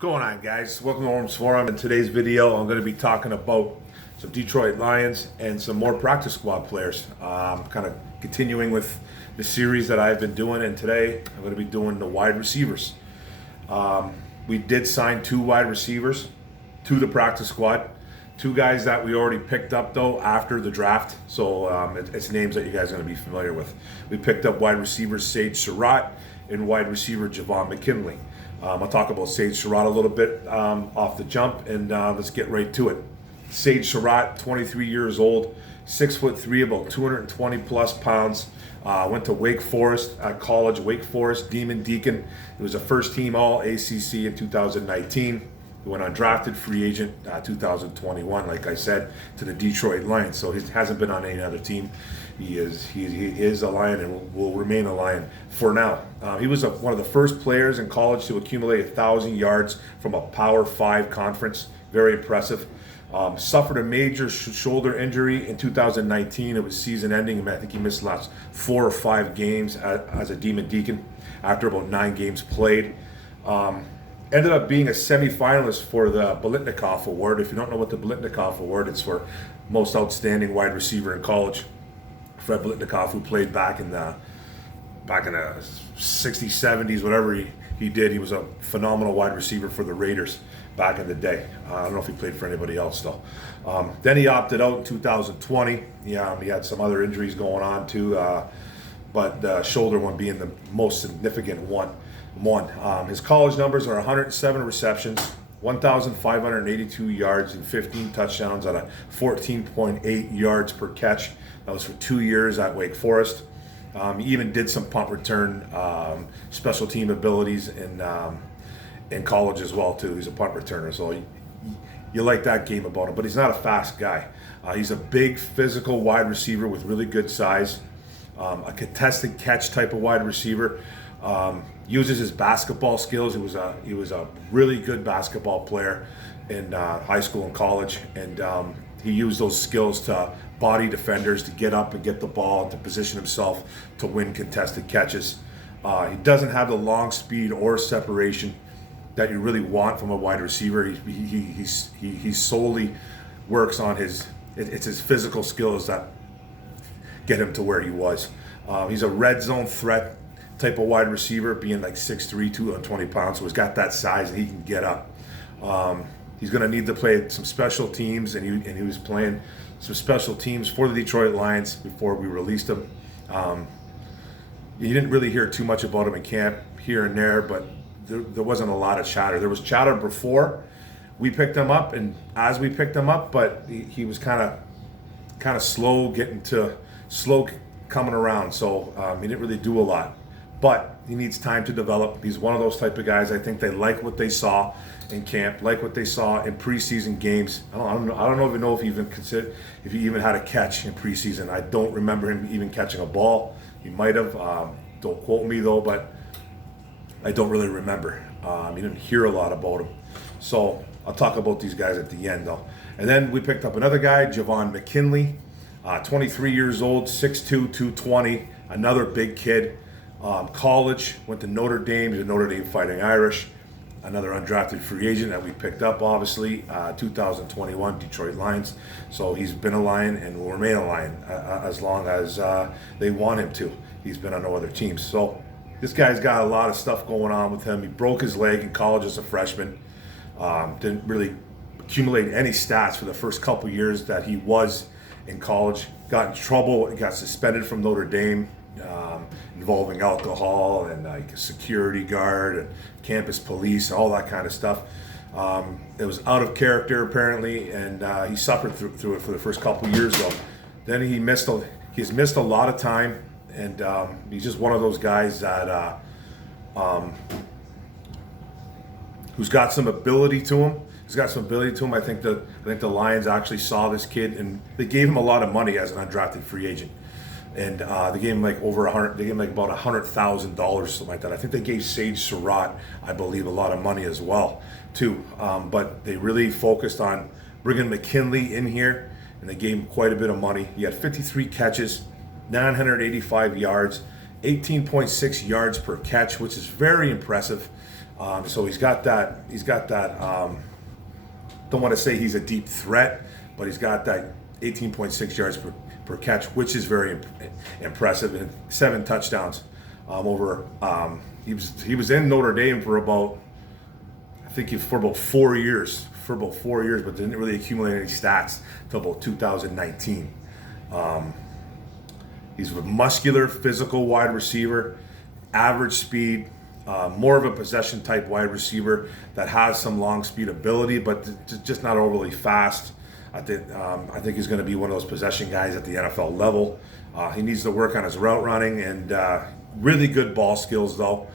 Going on, guys? Welcome to Orms Forum. In today's video, I'm going to be talking about some Detroit Lions and some more practice squad players. Kind of continuing with the series that I've been doing, and today I'm going to be doing the wide receivers. We did sign two wide receivers to the practice squad. Two guys that we already picked up, though, after the draft. So it's names that you guys are going to be familiar with. We picked up wide receiver Sage Surratt and wide receiver Javon McKinley. I'll talk about Sage Surratt a little bit off the jump, and let's get right to it. Sage Surratt, 23 years old, 6'3", about 220 plus pounds. Went to Wake Forest at college, Wake Forest, Demon Deacon. He was a first team All ACC in 2019. He went undrafted free agent 2021, like I said, to the Detroit Lions. So he hasn't been on any other team. He is a Lion and will remain a Lion for now. He was one of the first players in college to accumulate 1,000 yards from a Power 5 conference. Very impressive. Suffered a major shoulder injury in 2019. It was season ending. I think he missed the last 4 or 5 games as a Demon Deacon after about 9 games played. Ended up being a semifinalist for the Biletnikoff Award. If you don't know what the Biletnikoff Award is, for most outstanding wide receiver in college. Fred Biletnikoff, who played back in the 60s, 70s, whatever he did. He was a phenomenal wide receiver for the Raiders back in the day. I don't know if he played for anybody else though. Then he opted out in 2020. He had some other injuries going on too, but the shoulder one being the most significant one. His college numbers are 107 receptions, 1,582 yards, and 15 touchdowns at a 14.8 yards per catch. That was for 2 years at Wake Forest. He even did some punt return special team abilities in college as well too. He's a punt returner, so you like that game about him. But he's not a fast guy. He's a big physical wide receiver with really good size, a contested catch type of wide receiver. Uses his basketball skills. He was a really good basketball player in high school and college, and he used those skills to body defenders, to get up and get the ball, to position himself to win contested catches. He doesn't have the long speed or separation that you really want from a wide receiver. He solely works on his physical skills that get him to where he was. He's a red zone threat type of wide receiver, being like 6'3", 220 pounds, so he's got that size and he can get up. He's going to need to play some special teams, and he was playing some special teams for the Detroit Lions before we released him. You didn't really hear too much about him in camp, here and there, but there wasn't a lot of chatter. There was chatter before we picked him up, and as we picked him up, but he was kind of slow coming around, so he didn't really do a lot. But he needs time to develop. He's one of those type of guys. I think they like what they saw in camp, like what they saw in preseason games. I don't even know if he even had a catch in preseason. I don't remember him even catching a ball. He might have. Don't quote me though, but I don't really remember. You didn't hear a lot about him. So I'll talk about these guys at the end though. And then we picked up another guy, Javon McKinley, 23 years old, 6'2", 220, another big kid. College, went to Notre Dame. He's a Notre Dame Fighting Irish. Another undrafted free agent that we picked up, obviously, 2021 Detroit Lions. So he's been a Lion and will remain a Lion as long as they want him to. He's been on no other teams. So this guy's got a lot of stuff going on with him. He broke his leg in college as a freshman. Didn't really accumulate any stats for the first couple years that he was in college. Got in trouble, got suspended from Notre Dame, involving alcohol and like a security guard and campus police, all that kind of stuff. It was out of character apparently, and he suffered through it for the first couple years though. Then he's missed a lot of time, and he's just one of those guys that who's got some ability to him. I think the Lions actually saw this kid, and they gave him a lot of money as an undrafted free agent. And they gave him like over $100. They gave him like about $100,000, something like that. I think they gave Sage Surratt, I believe, a lot of money as well, too. But they really focused on bringing McKinley in here, and they gave him quite a bit of money. He had 53 catches, 985 yards, 18.6 yards per catch, which is very impressive. So he's got that. Don't want to say he's a deep threat, but he's got that 18.6 yards per catch, which is very impressive, and 7 touchdowns. He was in Notre Dame for about, I think for about 4 years, but didn't really accumulate any stats until about 2019. He's a muscular, physical wide receiver, average speed, more of a possession type wide receiver that has some long speed ability, but just not overly fast. I think he's going to be one of those possession guys at the NFL level. He needs to work on his route running and really good ball skills, though.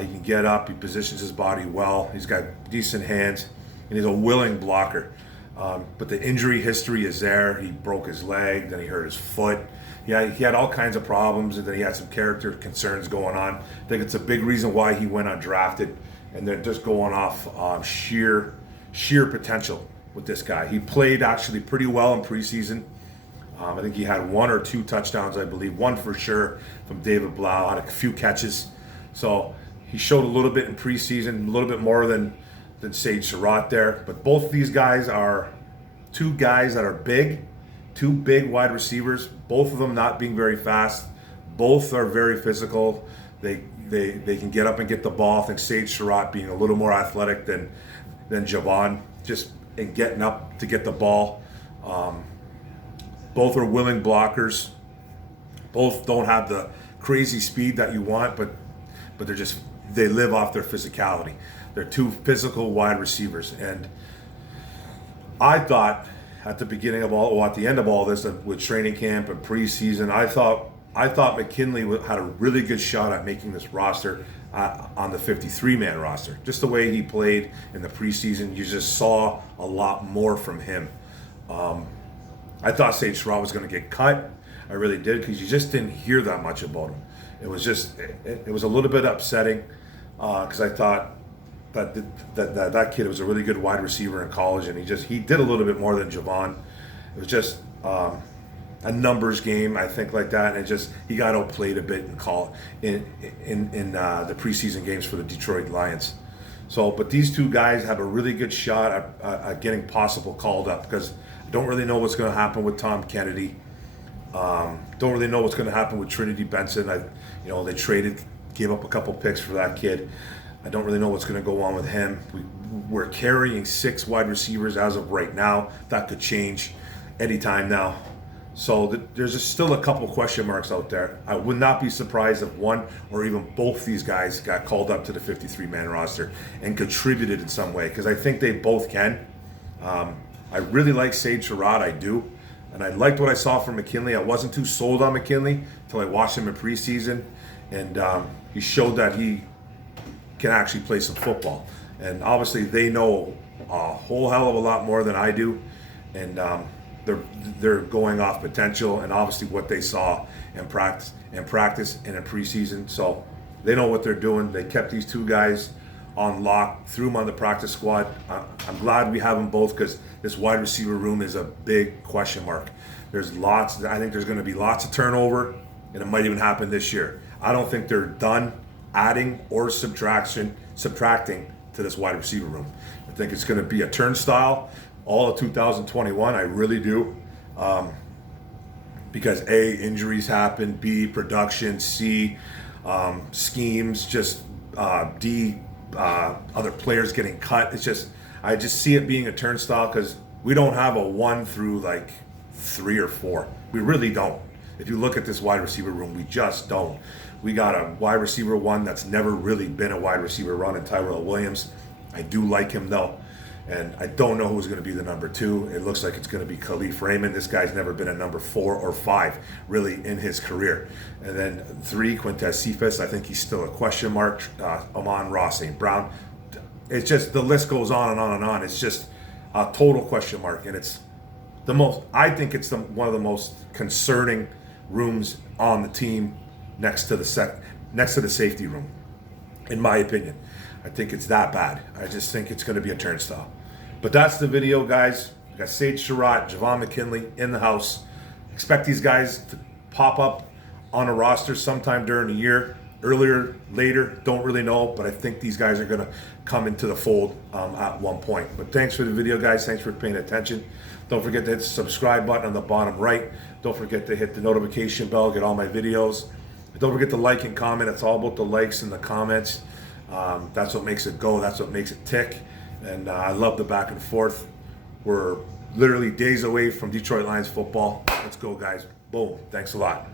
He can get up, he positions his body well, he's got decent hands, and he's a willing blocker. But the injury history is there. He broke his leg, then he hurt his foot. He had all kinds of problems, and then he had some character concerns going on. I think it's a big reason why he went undrafted, and they're just going off sheer potential with this guy. He played actually pretty well in preseason. I think he had 1 or 2 touchdowns, I believe. 1 for sure from David Blau, had a few catches. So he showed a little bit in preseason, a little bit more than Sage Surratt there. But both these guys are 2 guys that are big, 2 big wide receivers, both of them not being very fast. Both are very physical. They can get up and get the ball. I think Sage Surratt being a little more athletic than Javon, just in getting up to get the ball. Both are willing blockers. Both don't have the crazy speed that you want, but they live off their physicality. They're 2 physical wide receivers, and I thought at the end of all this, with training camp and preseason, I thought McKinley had a really good shot at making this roster on the 53-man roster. Just the way he played in the preseason, you just saw a lot more from him. I thought Sage Surratt was going to get cut. I really did, because you just didn't hear that much about him. It was a little bit upsetting, because I thought that kid was a really good wide receiver in college, and he did a little bit more than Javon. It was just a numbers game, I think, like that, and he got outplayed a bit in the preseason games for the Detroit Lions. So, but these 2 guys have a really good shot at getting possible called up, because I don't really know what's going to happen with Tom Kennedy. Don't really know what's going to happen with Trinity Benson. They gave up a couple picks for that kid. I don't really know what's going to go on with him. We're carrying 6 wide receivers as of right now. That could change anytime now. So there's still a couple question marks out there. I would not be surprised if one or even both these guys got called up to the 53-man roster and contributed in some way, because I think they both can. I really like Sage Surratt, I do. And I liked what I saw from McKinley. I wasn't too sold on McKinley until I watched him in preseason. And he showed that he can actually play some football. And obviously they know a whole hell of a lot more than I do. And they're going off potential and obviously what they saw in practice and in preseason. So they know what they're doing. They kept these 2 guys on lock, threw them on the practice squad. I'm glad we have them both, because this wide receiver room is a big question mark. I think there's going to be lots of turnover, and it might even happen this year. I don't think they're done adding or subtracting to this wide receiver room. I think it's going to be a turnstile all of 2021. I really do. Because A, injuries happen, B, production, C, schemes, D, other players getting cut. I just see it being a turnstile, because we don't have a 1 through like 3 or 4. We really don't. If you look at this wide receiver room, we just don't. We got a wide receiver 1 that's never really been a wide receiver run in Tyrell Williams. I do like him though. And I don't know who's going to be the number 2. It looks like it's going to be Khalif Raymond. This guy's never been a number 4 or 5 really in his career. And then 3, Quintez Cephas. I think he's still a question mark. Amon-Ra St. Brown. It's just, the list goes on and on and on. It's just a total question mark. And it's I think it's one of the most concerning rooms on the team next to the safety room, in my opinion. I think it's that bad. I just think it's going to be a turnstile. But that's the video, guys. We got Sage Surratt, Javon McKinley in the house. Expect these guys to pop up on a roster sometime during the year. Earlier, later, don't really know, but I think these guys are going to come into the fold at one point. But thanks for the video, guys. Thanks for paying attention. Don't forget to hit the subscribe button on the bottom right. Don't forget to hit the notification bell, get all my videos. Don't forget to like and comment. It's all about the likes and the comments. That's what makes it go. That's what makes it tick. And I love the back and forth. We're literally days away from Detroit Lions football. Let's go, guys. Boom. Thanks a lot.